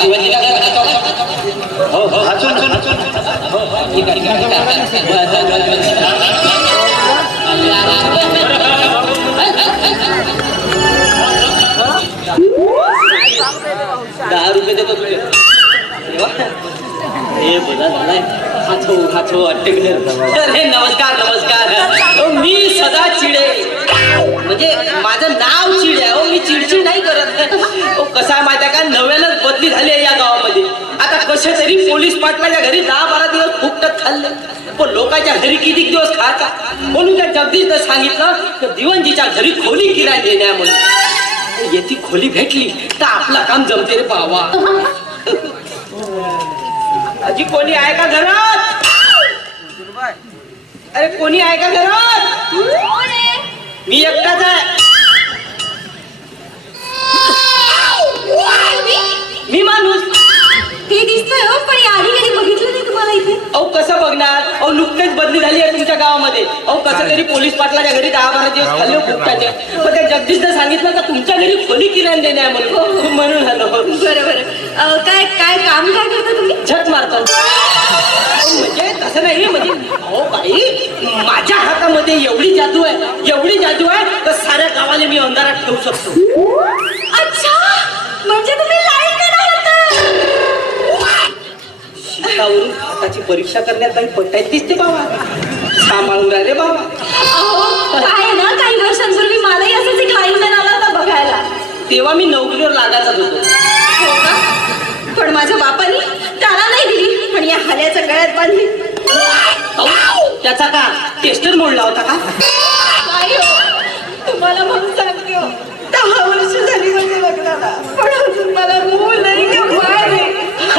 शिवाजीला हो हो हाचून ठीक आहे ₹10 देतो तुझे हे बघा झालाय हाचो अटकले अरे नमस्कार नमस्कार मी सदा चिडे म्हणजे माझं नाव चिड आहे. मी चिडचिड नाही करत. कसं आहे माहिती आहे का, नव्यानंच बदली झाली आहे या गावामध्ये. आता कसे तरी पोलीस पाटलाच्या घरी 10-12 दिवस फुकटत खाल्ले, पण लोकांच्या घरी किती दिवस खायचा म्हणून त्या जगदीशनं सांगितलं की दिवंजीच्या घरी खोली किराया देण्या म्हणून. येथे खोली भेटली तर आपला काम जमते रे बाबा. अजी कोणी आहे का घरात? अरे कोणी आहे का घरात? मी एकटाच आहे. मी माणूस ते दिसतंय हो, पण आधी कधी बघितलं नाही तुम्हाला इथे. अहो कसं बघणार? अहो नुकतेच बदली झाली आहे तुमच्या गावामध्ये. अहो कसं तरी पोलीस पाटलाच्या घरी 10-12 दिवस खाल्ले फुकटाचे. पण त्या जगदीशनं सांगितलं का तुमच्या घरी खोली किराया देण्या म्हणून. म्हणून आलो. बरोबर. काय काय काम काय करता तुम्ही? झट मारतो. म्हणजे तसं नाही, म्हणजे अहो बाई माझ्या हातामध्ये एवढी जादू आहे तर साऱ्या गावाला मी अंधारात ठेवू शकतो. अच्छा, म्हणजे तुम्ही लाईट शिकावरून हाताची परीक्षा करण्यात काही पट्ट्यात दिसते बाबा. सांभाळून रे बाबा. काय ना, काही वर्षांपूर्वी मलाही असंच एक लाईनमॅन आला होता बघायला. तेव्हा मी नोकरीवर लागायचा होतो. हो का? पण माझ्या बापानी त्याला नाही दिली, पण या हाल्याच्या गळ्यात बांधली. त्याचा का टेस्टर मोडला होता का? नाही हो, तुम्हाला म्हणून सांगते हो, 10 वर्ष झाली म्हणजे लग्नाला, पण अजून मला मूल नाही का बाळ नाही.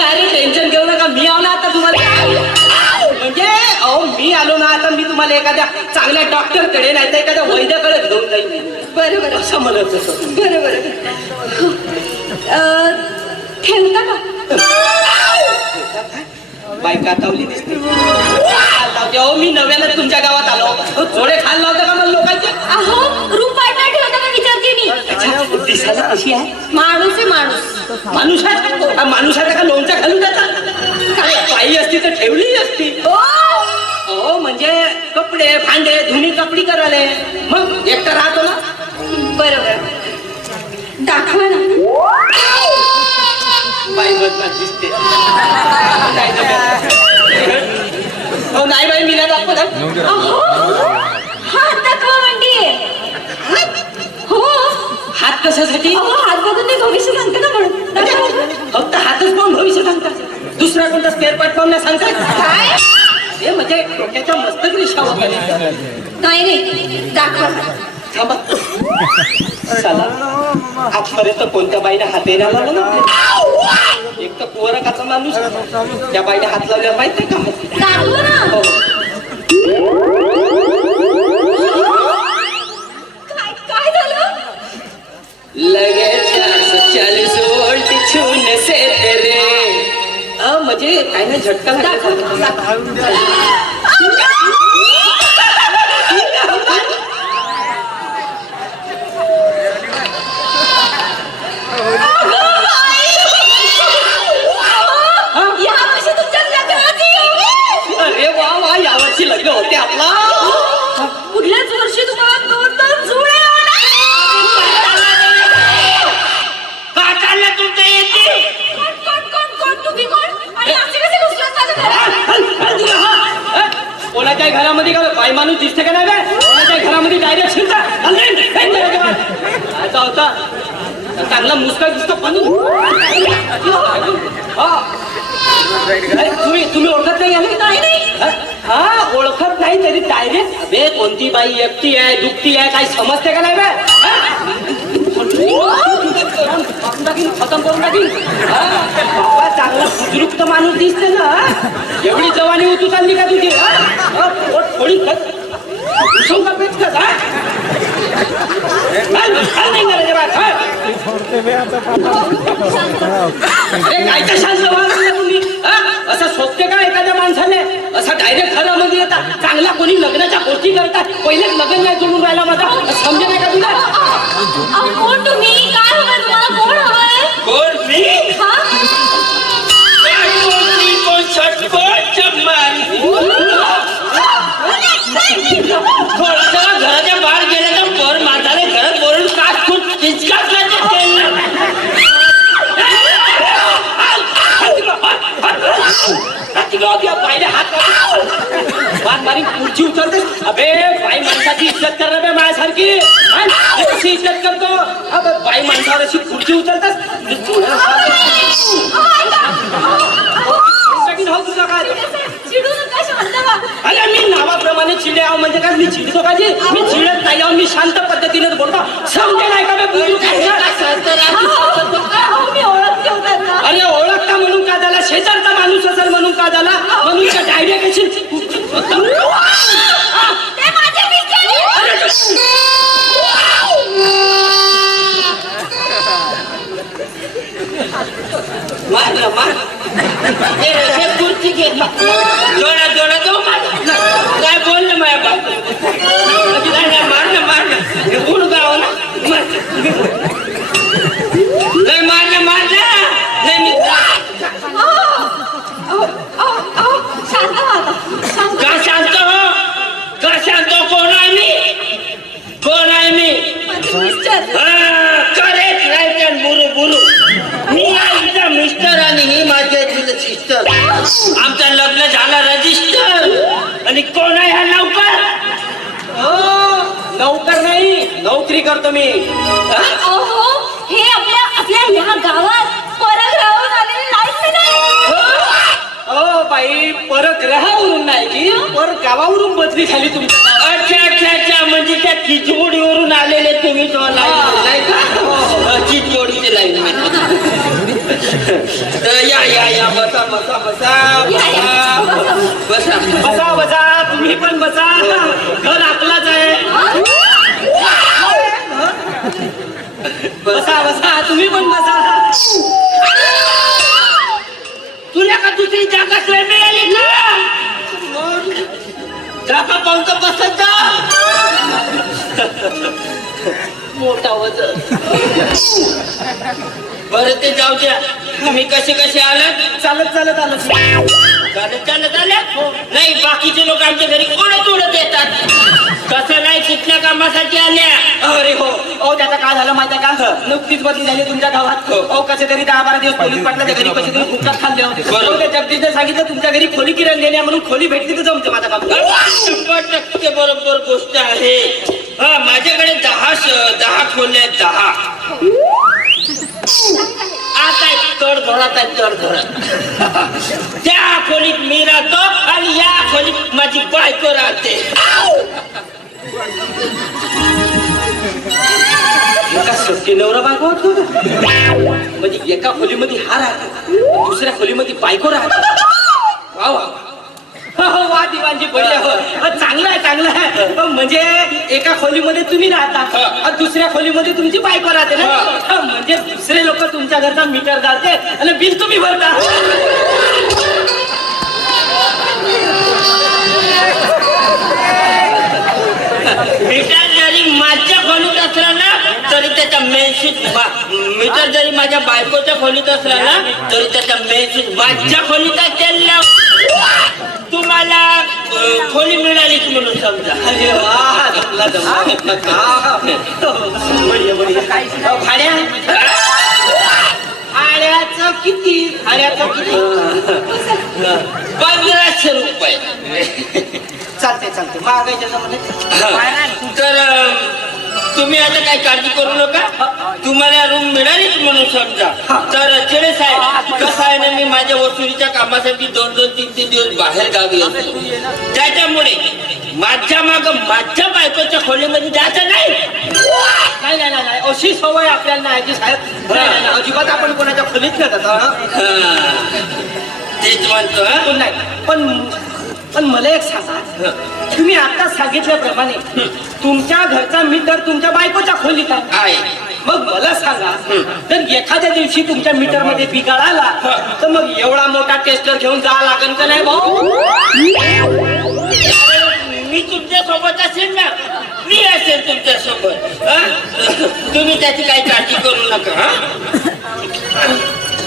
अरे टेन्शन घेऊ नका, मी आलो ना आता तुम्हाला. म्हणजे अहो मी आलो ना आता, मी तुम्हाला एखाद्या चांगल्या डॉक्टरकडे नाही तर एखाद्या वैद्याकडे घेऊन जाईल. बरोबर असं म्हणत होतं. बरोबर. ठेवता का? बायका तावली दिसते. अहो मी नव्यानं तुमच्या गावात आलो. थोडे खाल लावता का मला लोकांचे? अहो रूम पार्टनर ठेवता का विचारते मी. दिसायला कशी आहे? माणूस आहे माणूस. माणूस आहे? माणूसाला का लोणचा घालून जातात? बाई असती तर ठेवली असती. हो म्हणजे कपडे भांडे धुणी कपडी करायला मग एकटा राहतो ना. बरोबर. दाखवा ना. बाई बदनात दिसते. हो नाही बाई मी नाही दाखवत. हात दाखवा म्हणते. हो हात कशासाठी? हात बघून ते भविष्य सांगते ना म्हणून. फक्त हातच पाहून भविष्य सांगतात, दुसरा कोणता स्पेअर पार्ट पाहून नाही सांगतात काय? हे म्हणजे डोक्याच्या मस्तक रेषा वगैरे. नाही दाखवा. थांबा. चला आजपर्यंत कोणत्या बाईने हात येणार लावला ना? एक तर पोरकाचा माणूस त्या बाईने हात लावल्यावर माहिती का? दाखवा ना. हो. काय झालं? लगे 440 वोल्ट छूने से तेरे. म्हणजे काय नाही झटका लागला. अरे वा वा, यावर्षी लग्न होते आपला. पुढल्याच वर्षी तुम्हाला 2 जुळे का चाललं तुमचं येते? कोण तुम्ही कोण? आणि असे कसे घुसलात माझ्या घरात? कोणाच्या घरामध्ये का बाई माणूस दिसते का नाही काय? कोणाच्या घरामध्ये डायरेक्ट शिरता होता चांगला मुस्का दिसतो पण तुम्ही ओळखत नाही? हा ओळखत नाही तरी डायरेक्ट अबे कोणती बाई एकटी आहे दुखती आहे काही समजते का नाही बे? खतम करून टाकीन. बाबा चांगला बुजुर्ग माणूस दिसते ना. एवढी जवानी होती चालली का तुझी? थोडी काय शांत तुम्ही असं सोपते का एखाद्या माणसाने? असं डायरेक्ट घरामध्ये येतात. चांगला कोणी लग्नाच्या गोष्टी करतात, पहिलेच लग्न नाही जोडून राहिला माझा. समजे नाही का तुला? कोण तुम्ही? काय हवं तुम्हाला? कोण हवं? इज्जत कर रे माझ्यासारखी कशी इज्जत करतो बाई माणसावर अशी खुर्ची उचलतास तुझा काय चिडू नका शांत व्हा. अरे मी नावाप्रमाणे चिडे आहो म्हणजे काय मी चिडतो का जी मी चिडत नाही आहो मी शांत पद्धतीनेच बोलतो समजे नाही का मी ओळखते होतात ना. अरे ओळखता म्हणून का झाला शेजारचा माणूस असेल म्हणून का झाला म्हणून डायरिया कशी मार ना मार खुर्ची घे जोडा जोडा जाऊ काय बोललं माझ्या बाप मार ना मार ना गुण गाव ना नाही मार ना मार ना नाही मी शांत व्हा आता. शांत. का शांत हो का शांत हो कोण आहे मी कोण आहे मी माझे मिस्टर. करेक्ट राईट अँड बुरू बुरू मी आईचा मिस्टर आणि ही माझी सिस्टर आमचं लग्न झालं रजिस्टर आणि कोण आहे हा नौकर नौकर नाही नोकरी करतो मी अहो हे आपल्या आपल्या ह्या गावात परग्रहावरून आलेले नाहीत नाही. हो बाई परग्रहावरून नाही की परगावावरून बदली झाली तुमची अच्छा अच्छा अच्छा म्हणजे त्या चिचबोडीवरून आलेले तुम्ही तो नाही का चिचबोडीचे लाईन या या या बसा बसा बसा बसा बसा बसा तुम्ही पण बसा घर आपलाच आहे बसा बसा तुम्ही पण बसा तुला का दुसरी जागा सोय मिळाली ना जागा पाहून तर बसत जा मोठा वजन बरं ते जाऊ द्या तुम्ही कसे कसे आलात चालत चालत आलं चालत चालत आल्या नाही बाकीचे लोक आमच्या घरी ओढत ओढत येतात कसं नाही कुठल्या कामासाठी आल्या अरे हो अहो त्याचा काय झालं माझ्या का नुकतीच बदली झाली तुमच्या गावात अहो कसे तरी 10-12 दिवस पोलीस पाटलाच्या घरी कसे तरी फुकटात खाल्ले होते जगदीशने सांगितलं तुमच्या घरी खोली किरण देण्या म्हणून खोली भेटली तर जमते माझा काम 100% बरोबर गोष्ट आहे हा माझ्याकडे 10 खोल्या आहेत 10 आता तड धरत आहे तड धरत त्या खोलीत मी राहतो आणि या खोलीत माझी बायको राहते एका सत्य नवरा बायको होतो म्हणजे एका खोलीमध्ये हा राहतो दुसऱ्या खोलीमध्ये बायको राहतो वा वा वा दिवाणजी पडले हो चांगलं आहे चांगलं आहे म्हणजे एका खोलीमध्ये तुम्ही राहता दुसऱ्या खोलीमध्ये तुमची बायको राहते ना म्हणजे दुसरे लोक तुमच्या घरचा मीटर घालते आणि बिल तुम्ही भरता मीटर जरी माझ्या खोलीत असला ना तरी त्याचा मेन स्विच मीटर जरी माझ्या बायकोच्या खोलीत असला ना तरी त्याचा मेन स्विच माझ्या खोलीत असेल ना तुम्हाला खोली मिळालीच म्हणून समजा अरे भाड्याचं किती 1500 रुपये चालते चालते मागायच्या जमान्यात तर तुम्ही आता काही काळजी करू नका तुम्हाला रूम मिळालीच म्हणून समजा तर चिडे साहेब कसं आहे ना मी माझ्या वसुलीच्या कामासाठी 2-3 दिवस बाहेर गावी असतो त्याच्यामुळे माझ्या माग माझ्या बायकोच्या खोलीमध्ये जायचं नाही अशी सवय आपल्याला नाही साहेब अजिबात आपण कोणाच्या खोलीत नाही जात तेच म्हणतो नाही पण मला एक सांगा तुम्ही आता सांगितल्याप्रमाणे तुमच्या घरचा मीटर तुमच्या बायकोच्या खोलीत आहे मग मला सांगा तर एखाद्या दिवशी तुमच्या मीटर मध्ये बिघाड आला तर मग एवढा मोठा टेस्टर घेऊन जावं लागेल का नाही भाऊ मी तुमच्या सोबत असेल ना मी असेल तुमच्या सोबत तुम्ही त्याची काही काळजी करू नका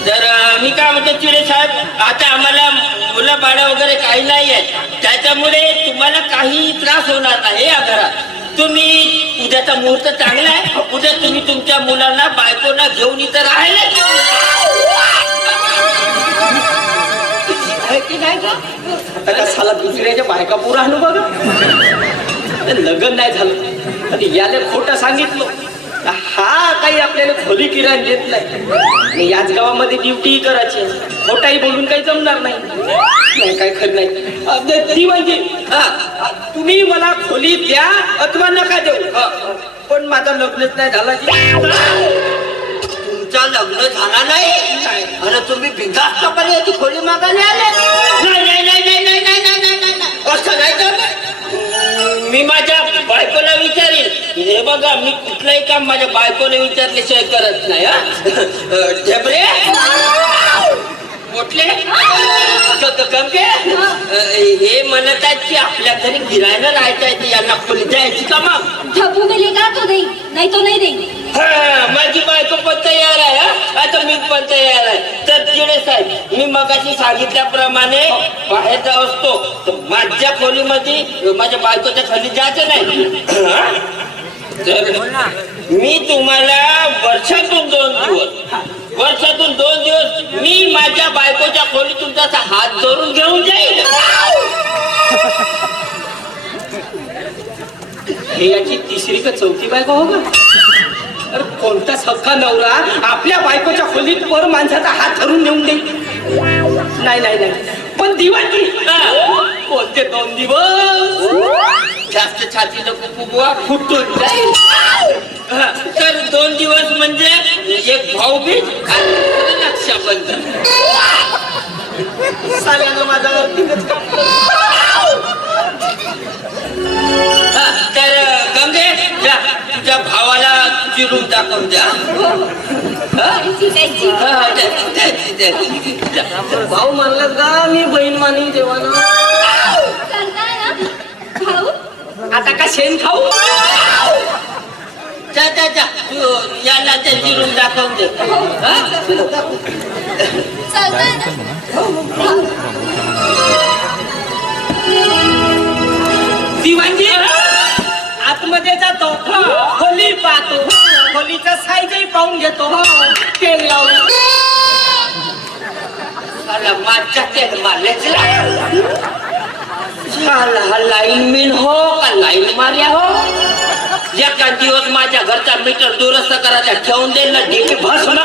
तर मी काय म्हणतो चिडे साहेब आता आम्हाला मुलं बाळा वगैरे काही नाही आहेत त्याच्यामुळे तुम्हाला काही त्रास होणार नाही या घरात तुम्ही उद्याचा मुहूर्त चांगला आहे उद्या तुम्ही तुमच्या मुलांना बायकोला घेऊन इथं राहायला की नाही का साला दुसऱ्याच्या बायका पुरा आणू बघा लग्न नाही झालं आणि याला खोटं सांगितलं. हा काही आपल्याला खोली किराण देत नाही आणि याच गावामध्ये ड्युटी करायची. खोटाही बोलून काही जमणार नाही. काय खरं नाही. ती म्हणजे तुम्ही मला खोली द्या अथवा नका देऊ, पण माझं लग्नच नाही झालं. तुमचं लग्न झाला नाही आणि तुम्ही बिनधास्तपणे याची खोली मागायला आले? असं नाही तर मी माझ्या बायकोला विचारेन. हे बघा, मी कुठलंही काम माझ्या बायकोला विचारल्याशिवाय करत नाही. ढेबरे कुठले हे म्हणत आहेत की आपल्या घरी गिरायला राहायचं आहे, यांना खोली द्यायची का? मग झपू मिले का तो देई नाही तो नाही देई. माझी बायको पण तयार आहे. आता मी पण तयार आहे. तर चिडे साहेब, मी मगाशी सांगितल्याप्रमाणे बाहेर जाऊ असतो तर माझ्या खोलीमध्ये माझ्या बायकोच्या खाली जायचं नाही. तर मी तुम्हाला वर्षातून 2 दिवस मी माझ्या बायकोच्या खोली तुमचा हात जोडून घेऊन जाईल. हे याची तिसरी का चौथी बायको हो का? अरे कोणता सख्खा नवरा आपल्या बायकोच्या खोलीत पर माणसाचा हात धरून नेऊन देईल? नाही. पण दिवाळी कोणते 2 दिवस? जास्त छाती नको फुगवा, फुटून जाईल. तर 2 दिवस म्हणजे एक भाऊबीज आणि रक्षाबंधन. साल्यानं माझा अर्थिंगच काढला. तर गंगे जा, तुझ्या भावाला चिरून दाखवून द्या. भाऊ म्हणलं का मी बहीण मानी देवाना. आता का शेण खाऊ? जा याला ते चिरून दाखवून दे. दिवाणजी आतमध्ये जातो, खोली पाहतो, खोलीचा साईजही पाहून घेतो, तेल लावून. माझ्या तेल मारल्याच हा लाईनमॅन हो का लाईन मार्या हो? एका दिवस माझ्या घरचा मीटर दुरुस्त करायचा ठेवून देईल ना, डीपी भस्म